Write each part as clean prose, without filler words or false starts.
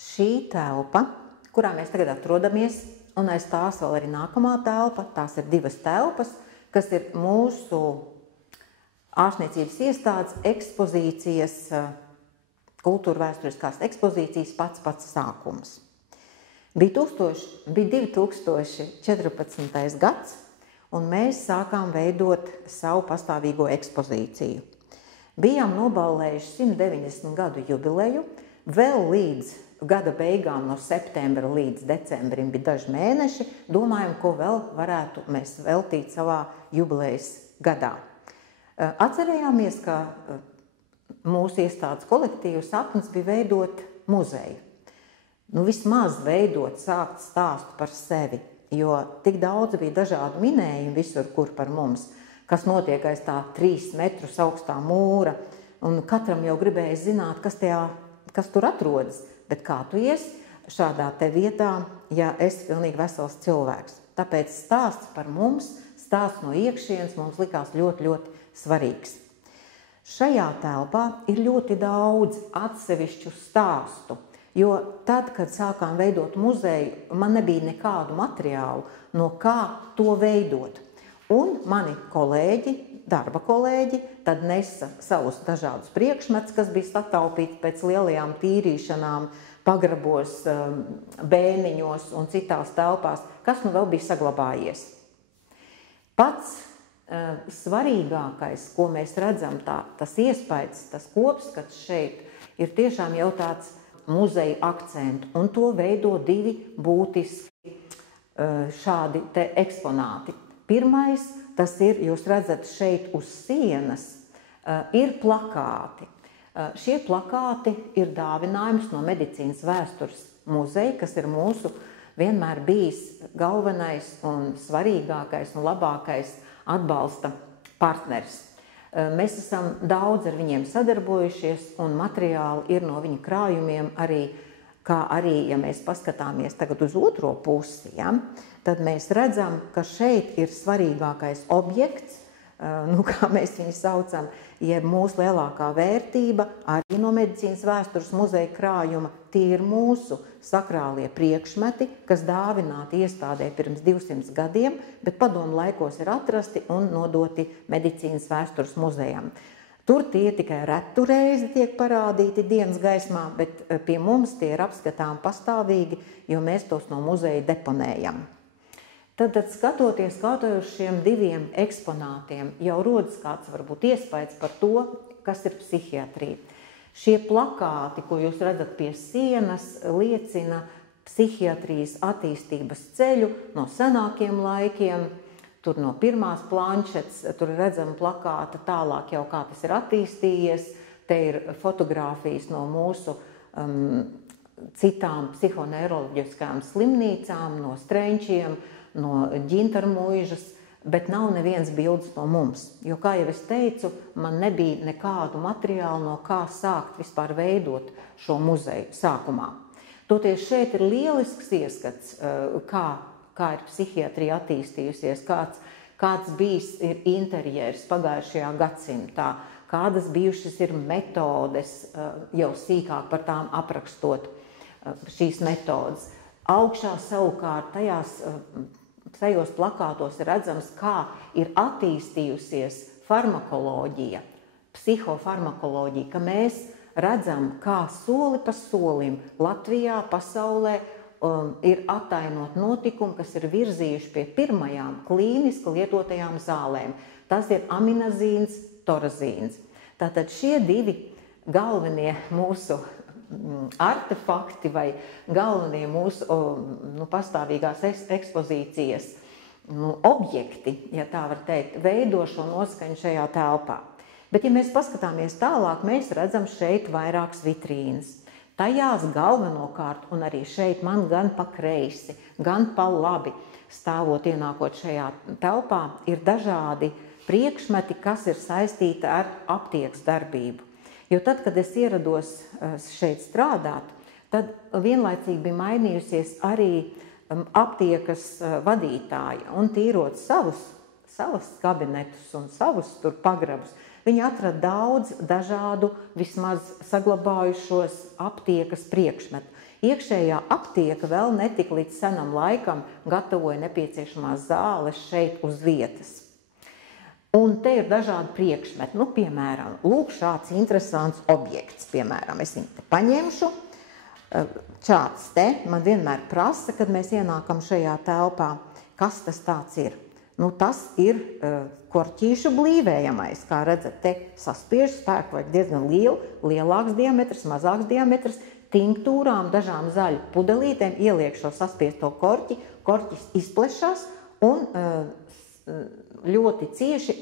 Šī telpa, kurā mēs tagad atrodamies, un aiz tās vēl arī nākamā telpa, tās ir divas telpas, kas ir mūsu ārstniecības iestādes ekspozīcijas, kultūra vēsturiskās ekspozīcijas pats sākums. Bija 2014. gads, un mēs sākām veidot savu pastāvīgo ekspozīciju. Bijām nobalējuši 190 gadu jubileju, vēl līdz gada beigām no septembra līdz decembrim bija daži mēneši, domājam, ko vēl varētu mēs veltīt savā jubilejas gadā. Atcerējāmies, ka mūsu iestādes kolektīvu sapnis bija veidot muzeju. Vismaz veidot, sākt stāstu par sevi, jo tik daudz bija dažādu minējumu visur, kur par mums, kas notiek aiz tā 3 metrus augstā mūra, un katram jau gribēja zināt, kas tur atrodas, bet kā tu ies šādā te vietā, ja esi pilnīgi vesels cilvēks. Tāpēc stāsts par mums, stāsts no iekšienes mums likās ļoti, ļoti svarīgs. Šajā telpā ir ļoti daudz atsevišķu stāstu, jo tad, kad sākām veidot muzeju, man nebija nekādu materiālu, no kā to veidot. Un mani kolēģi, darba kolēģi, tad nesa savus dažādus priekšmetus, kas bija sataupīti pēc lielajām tīrīšanām, pagrabos, bēniņos un citās telpās, kas nu vēl bija saglabājies. Pats svarīgākais, ko mēs redzam, tas iespējas, tas kopskats šeit, ir tiešām jau tāds muzeja akcentu, un to veido divi būtiski šādi te eksponāti. Pirmais, tas ir, jūs redzat šeit uz sienas, ir plakāti. Šie plakāti ir dāvinājums no Medicīnas vēstures muzeja, kas ir mūsu vienmēr bijis galvenais un svarīgākais un labākais atbalsta partneris. Mēs esam daudz ar viņiem sadarbojušies, un materiāli ir no viņu krājumiem arī, kā arī, ja mēs paskatāmies tagad uz otro pusi, tad mēs redzam, ka šeit ir svarīgākais objekts, kā mēs viņu saucam, jeb mūsu lielākā vērtība, arī no Medicīnas vēstures muzeja krājuma, tie ir mūsu sakrālie priekšmeti, kas dāvināti iestādē pirms 200 gadiem, bet padomu laikos ir atrasti un nodoti Medicīnas vēstures muzejam. Tur tie tikai retu reizi tiek parādīti dienas gaismā, bet pie mums tie ir apskatām pastāvīgi, jo mēs tos no muzeja deponējam. Tad skatoties uz šiem diviem eksponātiem, jau rodas kāds varbūt iespējas par to, kas ir psihiatrija. Šie plakāti, ko jūs redzat pie sienas, liecina psihiatrijas attīstības ceļu no senākiem laikiem. Tur no pirmās planšetes, tur redzam plakāta tālāk jau kā tas ir attīstījies. Te ir fotogrāfijas no mūsu citām psihoneiroloģiskajām slimnīcām, no Strenčiem, no Ģintarmuižas, bet nav neviens bildes no mums. Jo, kā jau es teicu, man nebija nekādu materiālu, no kā sākt vispār veidot šo muzeju sākumā. Toties šeit ir lielisks ieskats, kā ir psihiatrija attīstījusies, kāds bijis ir interjers pagājušajā gadsimtā, kādas bijušas ir metodes, jau sīkāk par tām aprakstot šīs metodes. Augšā savukārt tajos plakātos ir redzams, kā ir attīstījusies farmakoloģija, psihofarmakoloģija, ka mēs redzam, kā soli pa solim Latvijā, pasaulē ir attainot notikumi, kas ir virzījuši pie pirmajām klīniski lietotajām zālēm. Tas ir aminazīns, torazīns. Tātad šie divi galvenie mūsu artefakti vai galvenie mūsu pastāvīgās ekspozīcijas objekti, ja tā var teikt, veido šo noskaņu šajā telpā. Bet, ja mēs paskatāmies tālāk, mēs redzam šeit vairākas vitrīnas. Tajās galvenokārt, un arī šeit man gan pa kreisi, gan pa labi stāvot ienākot šajā telpā, ir dažādi priekšmeti, kas ir saistīti ar aptiekas darbību. Jo tad, kad es ierados šeit strādāt, tad vienlaicīgi bija mainījusies arī aptiekas vadītāja un tīrot savus kabinetus un savus tur pagrabus. Viņi atrada daudz dažādu, vismaz saglabājušos aptiekas priekšmetu. Iekšējā aptieka vēl netika līdz senam laikam gatavoja nepieciešamās zāles šeit uz vietas. Un te ir dažādi priekšmeti. Nu, piemēram, lūk, šāds interesants objekts. Piemēram, es viņu te paņemšu. Šāds te man vienmēr prasa, kad mēs ienākam šajā telpā, kas tas tāds ir. Nu, tas ir korķīšu blīvējamais. Kā redzat, te saspiežu spēku vajag diezgan lielu, lielāks diametrs, mazāks diametrs, tinktūrām, dažām zaļu pudelītēm ieliek šo saspiesto korķi, korķis izplešas un ļoti cieši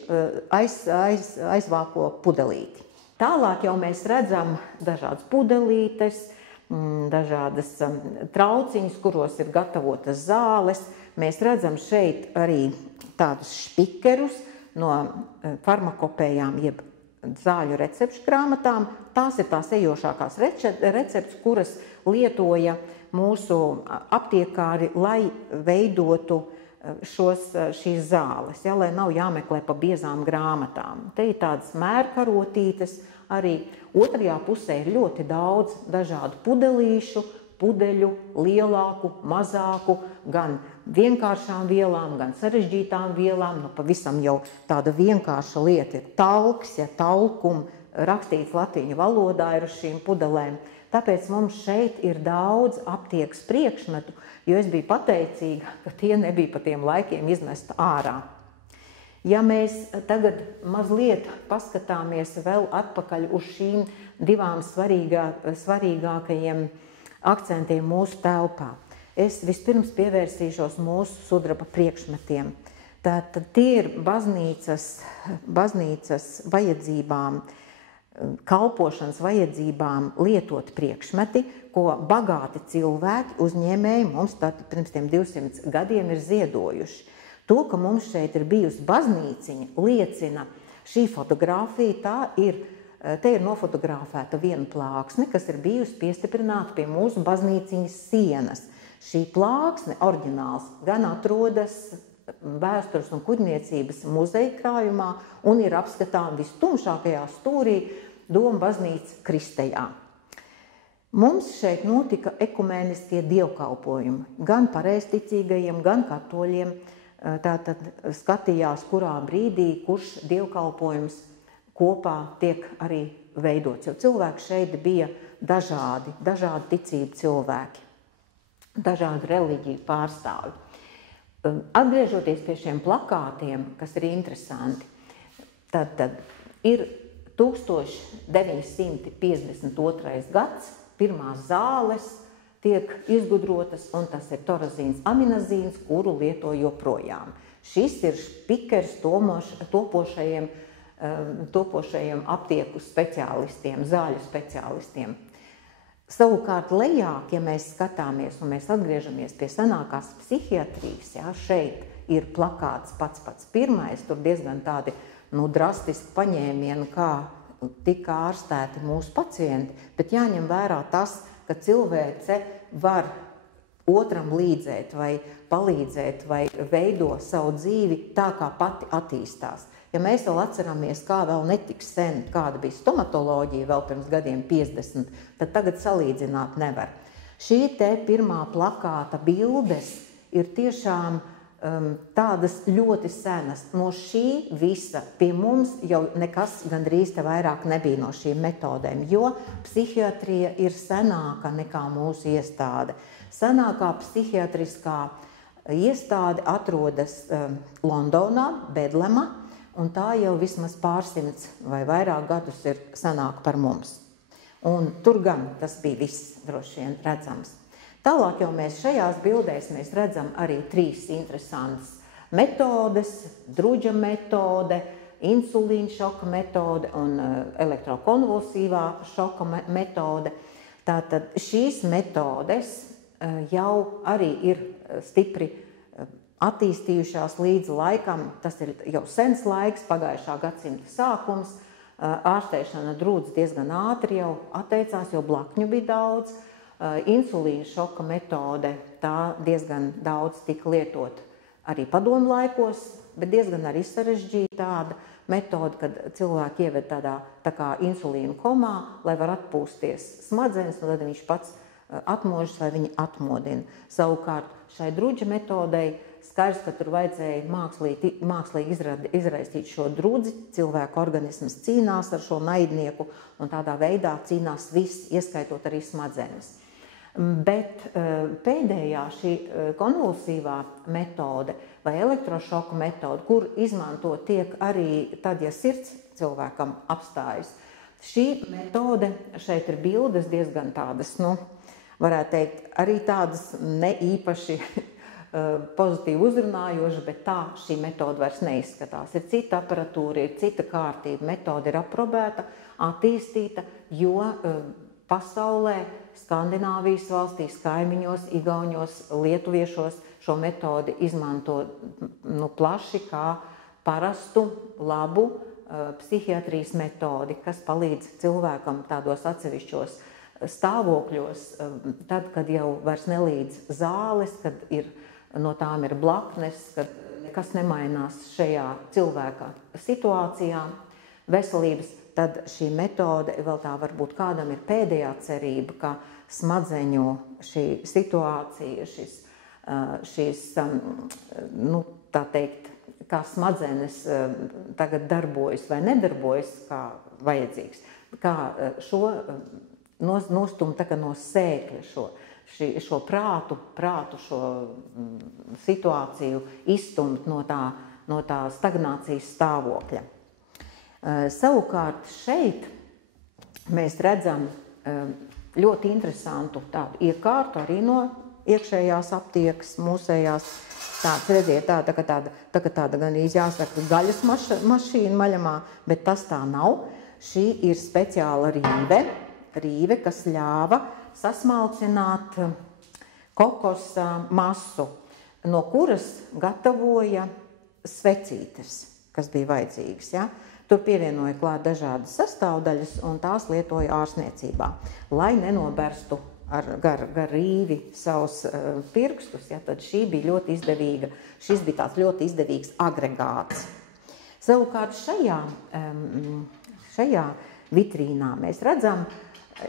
aizvāko pudelīti. Tālāk jau mēs redzam dažādas pudelītes, dažādas trauciņas, kuros ir gatavotas zāles. Mēs redzam šeit arī tādus špikerus no farmakopējām, jeb zāļu recepšu grāmatām. Tās ir tās ejošākās receptes, kuras lietoja mūsu aptiekāri, lai veidotu šīs zāles, ja, lai nav jāmeklē pa biezām grāmatām. Te ir tādas mērkarotītes, arī otrajā pusē ir ļoti daudz dažādu pudelīšu, pudeļu, lielāku, mazāku, gan vienkāršām vielām, gan sarežģītām vielām. Nu, pavisam jau tāda vienkārša lieta ir talks, ja talkum rakstīts latīņu valodā ir uz šīm pudelēm. Tāpēc mums šeit ir daudz aptiekas priekšmetu, jo es biju pateicīga, ka tie nebija pa tiem laikiem izmesta ārā. Ja mēs tagad mazliet paskatāmies vēl atpakaļ uz šīm divām svarīgākajiem akcentiem mūsu telpā, es vispirms pievērsīšos mūsu sudraba priekšmetiem. Tātad tie ir baznīcas vajadzībām, kalpošanas vajadzībām lietot priekšmeti, ko bagāti cilvēki, uzņēmēji mums tātad pirms tiem 200 gadiem ir ziedojuši. To, ka mums šeit ir bijusi baznīciņa, liecina šī fotogrāfija. Te ir nofotografēta viena plāksne, kas ir bijusi piestiprināta pie mūsu baznīciņas sienas. Šī plāksne, oriģināls, gan atrodas Vēstures un kuģniecības muzeja krājumā un ir apskatām vistumšākajā stūrī Doma baznīca Kristejā. Mums šeit notika ekumēniskie dievkalpojumi, gan pareizticīgajiem, gan katoļiem. Tātad skatījās, kurā brīdī, kurš dievkalpojums kopā tiek arī veidots. Jo cilvēki šeit bija dažādi ticību cilvēki, dažādu reliģiju pārstāvi. Atgriežoties pie šiem plakātiem, kas ir interesanti, tad ir 1952. gads, pirmās zāles tiek izgudrotas, un tas ir torazīns aminazīns, kuru lieto joprojām. Šis ir špikers topošajiem aptieku speciālistiem, zāļu speciālistiem. Savukārt lejāk, ja mēs skatāmies un mēs atgriežamies pie senākās psihiatrijas, ja, šeit ir plakāts pats pirmais, tur diezgan tādi drastiski paņēmieni, kā tika ārstēti mūsu pacienti, bet jāņem vērā tas, ka cilvēce var otram līdzēt vai palīdzēt vai veido savu dzīvi tā, kā pati attīstās. Ja mēs vēl atceramies, kā vēl netik sen, kāda bija stomatoloģija vēl pirms gadiem 50, tad tagad salīdzināt nevar. Šī te pirmā plakāta bildes ir tiešām tādas ļoti senas. No šī visa pie mums jau nekas gandrīz te vairāk nebija no šīm metodēm, jo psihiatrija ir senāka nekā mūsu iestāde. Senākā psihiatriskā iestāde atrodas Londonā, Bedlemā, un tā jau vismaz pārsimts vai vairāk gadus ir senāka par mums. Un tur gan tas bija viss droši vien redzams. Tālāk jau mēs šajās bildēs mēs redzam arī 3 interesantas metodes, druģa metode, insulīna šoka metode un elektrokonvulsīvā šoka metode. Tātad šīs metodes jau arī ir stipri attīstījušās līdz laikam, tas ir jau sens laiks, pagājušā gadsimta sākums, ārstēšana drūdz diezgan ātri jau atteicās, jo blakņu bija daudz. Insulīna šoka metode, tā diezgan daudz tika lietot arī padomu laikos, bet diezgan arī sarežģīta tāda metode, kad cilvēki ieved tādā tā kā insulīnu komā, lai var atpūsties smadzenes, un tad viņš pats atmožas vai viņi atmodina. Savukārt šai druģa metodei skaidrs, ka tur vajadzēja mākslīgi izraisīt šo drudzi, cilvēku organisms cīnās ar šo naidnieku, un tādā veidā cīnās viss, ieskaitot arī smadzenes. Bet pēdējā šī konvulsīvā metode vai elektrošoku metode, kur izmanto tiek arī tad, ja sirds cilvēkam apstājas. Šī metode, šeit ir bildes diezgan tādas, varētu teikt, arī tādas ne īpaši pozitīvi uzrunājoši, bet tā šī metode vairs neizskatās. Ir cita aparatūra, ir cita kārtība, metode ir aprobēta, attīstīta, jo pasaulē, Skandināvijas valstīs, kaimiņos, igauņos, lietuviešos šo metodi izmanto plaši kā parastu, labu psihiatrijas metodi, kas palīdz cilvēkam tādos atsevišķos stāvokļos, tad, kad jau vairs nelīdz zāles, kad no tām ir blaknes, kad nekas nemainās šajā cilvēka situācijā, veselības, tad šī metode vēl tā varbūt kādam ir pēdējā cerība, ka smadzeņu šī situācija, tā teikt, kā smadzenes tagad darbojas vai nedarbojas, kā vajadzīgs, kā šo nostumt tā kā no sēkļa šo prātu, šo situāciju izstumt no tā stagnācijas stāvokļa. Savukārt šeit mēs redzam ļoti interesantu tādu iekārtu arī no iekšējās aptiekas mūsējās. Tāds, redziet, tāda gan jāsaka gaļas mašīna maļamā, bet tas tā nav. Šī ir speciāla rīve, kas ļāva sasmalcināt kokosa masu, no kuras gatavoja svecītes, kas bija vajadzīgas. Ja? Tur pievienoja klāt dažādas sastāvdaļas, un tās lietoja ārstniecībā, lai nenoberstu gar rīvi savus pirkstus. Ja? Tad šī bija ļoti izdevīga, šis bija tāds ļoti izdevīgs agregāts. Savukārt šajā vitrīnā mēs redzam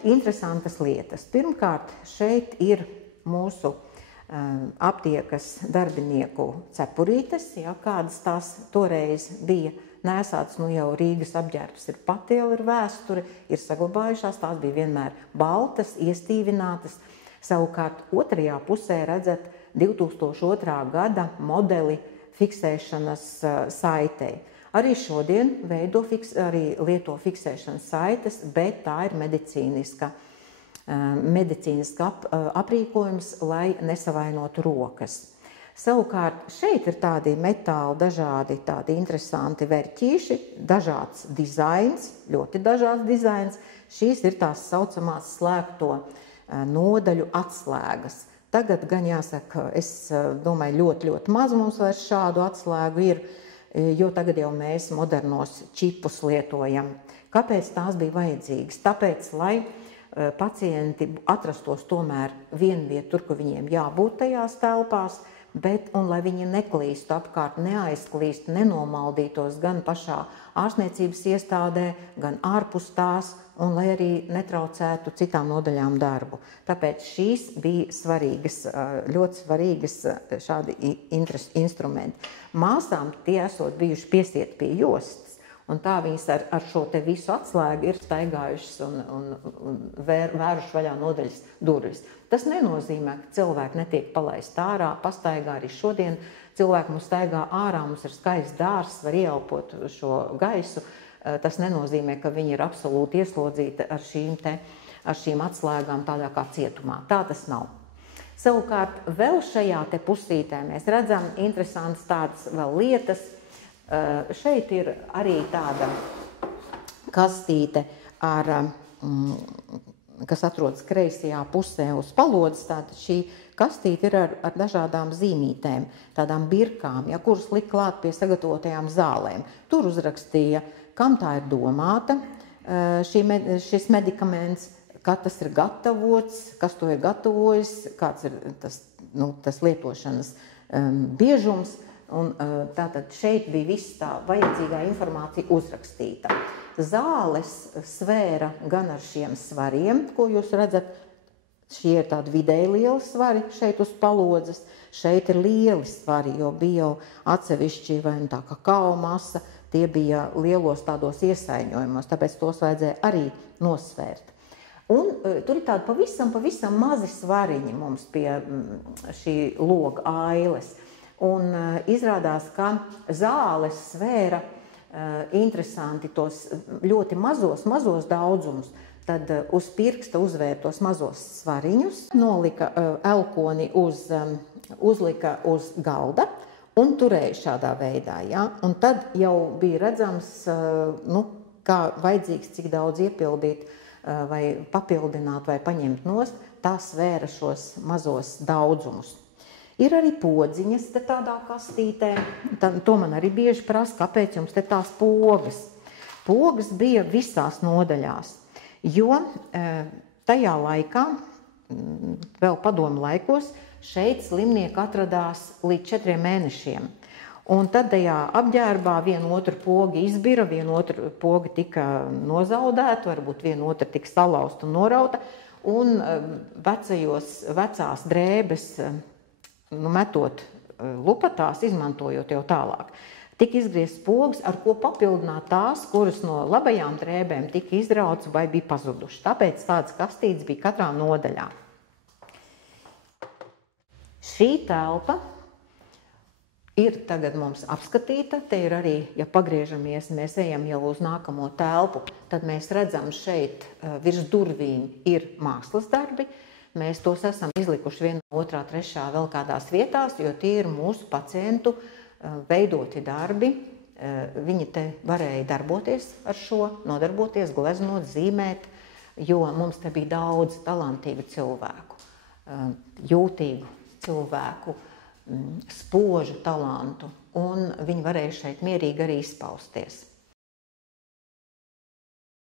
interesantas lietas. Pirmkārt, šeit ir mūsu aptiekas darbinieku cepurītes, ja, kādas tās toreiz bija nēsātas, jau Rīgas apģērbs ir pati jau ir vēsture, ir saglabājušās, tās bija vienmēr baltas, iestīvinātas. Savukārt otrajā pusē redzat 2002. gada modeli fiksēšanas saitei. Arī šodien lieto fiksēšanas saites, bet tā ir medicīniska aprīkojums, lai nesavainotu rokas. Savukārt šeit ir tādi metāli, dažādi tādi interesanti verķīši, dažāds dizains, ļoti dažāds dizains. Šīs ir tās saucamās slēgto nodaļu atslēgas. Tagad gan jāsaka, es domāju, ļoti maz mums vairs šādu atslēgu ir, jo tagad jau mēs modernos čipus lietojam. Kāpēc tās bija vajadzīgas? Tāpēc, lai pacienti atrastos tomēr vienviet tur, kur viņiem jābūt tajās telpās, un lai viņi neklīstu apkārt, neaizklīst, nenomaldītos gan pašā ārstniecības iestādē, gan ārpus tās, un lai arī netraucētu citām nodaļām darbu. Tāpēc šīs bija svarīgas, ļoti svarīgas šādi instrumenti. Māsām tie esot bijuši piesiet pie jostas, un tā viņas ar šo te visu atslēgu ir staigājušas un vēruši vaļā nodaļas durvis. Tas nenozīmē, ka cilvēki netiek palaist ārā, pastaigā arī šodien. Cilvēki mums staigā ārā, mums ir skaists dārzs, var ieelpot šo gaisu. Tas nenozīmē, ka viņi ir absolūti ieslodzīti ar šīm atslēgām tādā kā cietumā. Tā tas nav. Savukārt vēl šajā te pusītē mēs redzam interesantas tādas vēl lietas. Šeit ir arī tāda kastīte, kas atrodas kreisajā pusē uz palodzes. Tātad šī kastīte ir ar dažādām zīmītēm, tādām birkām, kuras liek klāt pie sagatavotajām zālēm. Tur uzrakstīja, kam tā ir domāta, šis medikaments, kad tas ir gatavots, kas to ir gatavojis, kāds ir tas lietošanas biežums. un tātad šeit bija viss tā vajadzīgā informācija uzrakstīta. Zāles svēra gan ar šiem svariem, ko jūs redzat, šie ir tādi vidēji lieli svari šeit uz palodzes, šeit ir lieli svari, jo bija jau atsevišķi vai tā kakao masa, tie bija lielos tādos iesaiņojumos, tāpēc tos vajadzēja arī nosvērt. Un tur ir tādi pavisam mazi svariņi mums pie šī loga ailes. Un izrādās, ka zāles svēra interesanti tos ļoti mazos daudzumus. Tad uz pirksta uzvēra tos mazos svariņus, nolika elkoni uzlika uz galda un turēja šādā veidā. Ja? Un tad jau bija redzams, kā vajadzīgs, cik daudz iepildīt vai papildināt vai paņemt nost, tā svēra šos mazos daudzumus. Ir arī podziņas te tādā kastītē, to man arī bieži prasa, kāpēc jums te tās pogas. Pogas bija visās nodaļās, jo tajā laikā, vēl padomu laikos, šeit slimnieki atradās līdz 4 mēnešiem. Un tad tajā apģērbā vienu otru pogi izbira, vienu otru pogi tika nozaudēta, varbūt vienu otru tika salauzta un norauta, un vecās drēbes, metot lupatās, izmantojot jau tālāk, tika izgriezts pogas, ar ko papildināt tās, kuras no labajām drēbēm tika izrauts vai bija pazudušas. Tāpēc tādas kastītes bija katrā nodaļā. Šī telpa ir tagad mums apskatīta, te ir arī, ja pagriežamies, mēs ejam jau uz nākamo telpu, tad mēs redzam šeit virs durvīm ir mākslas darbi. Mēs tos esam izlikuši 1, 2, 3 vēl kādās vietās, jo tie ir mūsu pacientu veidoti darbi. Viņi te varēja darboties ar šo, nodarboties, gleznot, zīmēt, jo mums te bija daudz talantīgu cilvēku, jūtīgu cilvēku, spožu talantu, un viņi varēja šeit mierīgi arī izpausties.